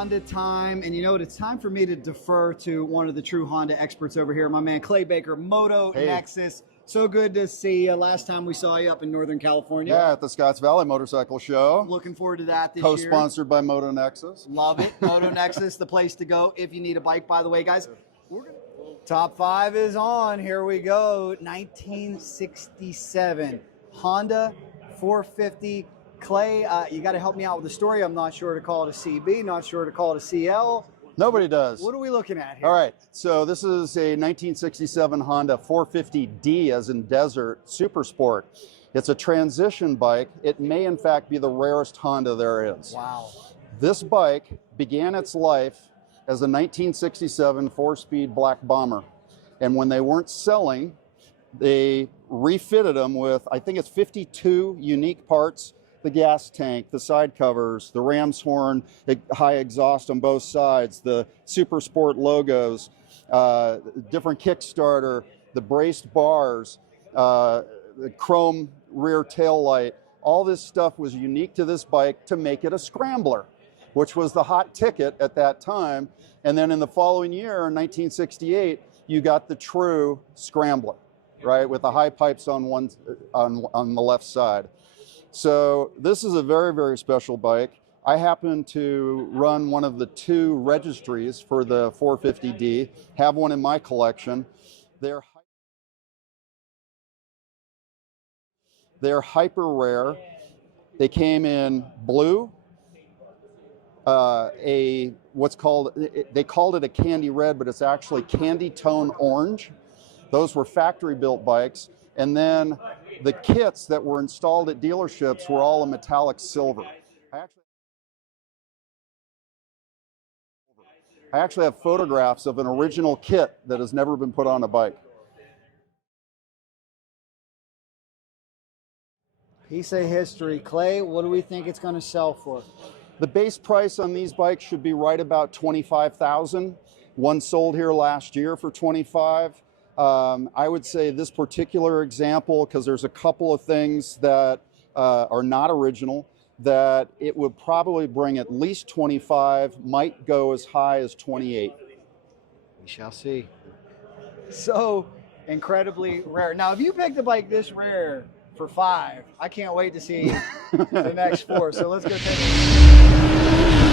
Honda time, and you know what? It's time for me to defer to one of the true Honda experts over here, my man Clay Baker, Moto Nexus. So good to see you. Last time we saw you up in Northern California. Yeah, at the Scotts Valley Motorcycle Show. Looking forward to that this year. Co-sponsored by Moto Nexus. Love it. Moto Nexus, the place to go if you need a bike, by the way, guys. Top 5 is on. Here we go. 1967 Honda 450. Clay, you got to help me out with the story. I'm not sure to call it a CB, not sure to call it a CL. Nobody does. What are we looking at here? All right, so this is a 1967 Honda 450D, as in desert, Super Sport. It's a transition bike. It may in fact be the rarest Honda there is. Wow. This bike began its life as a 1967 4-speed black bomber. And when they weren't selling, they refitted them with, I think it's 52 unique parts. The gas tank, the side covers, the ram's horn, high exhaust on both sides, the Super Sport logos, different Kickstarter, the braced bars, the chrome rear tail light. All this stuff was unique to this bike to make it a scrambler, which was the hot ticket at that time. And then in the following year, in 1968, you got the true scrambler, right, with the high pipes on the left side. So this is a very, very special bike. I happen to run one of the 2 registries for the 450D, have one in my collection. They're hyper rare. They came in blue, they called it a candy red, but it's actually candy tone orange. Those were factory built bikes. And then the kits that were installed at dealerships were all a metallic silver. I actually have photographs of an original kit that has never been put on a bike. Piece of history. Clay, what do we think it's going to sell for? The base price on these bikes should be right about $25,000. One sold here last year for $25,000. I would say this particular example, because there's a couple of things that are not original, that it would probably bring at least 25, might go as high as 28. We shall see. So incredibly rare. Now, if you picked a bike this rare for 5, I can't wait to see the next 4. So let's go take it.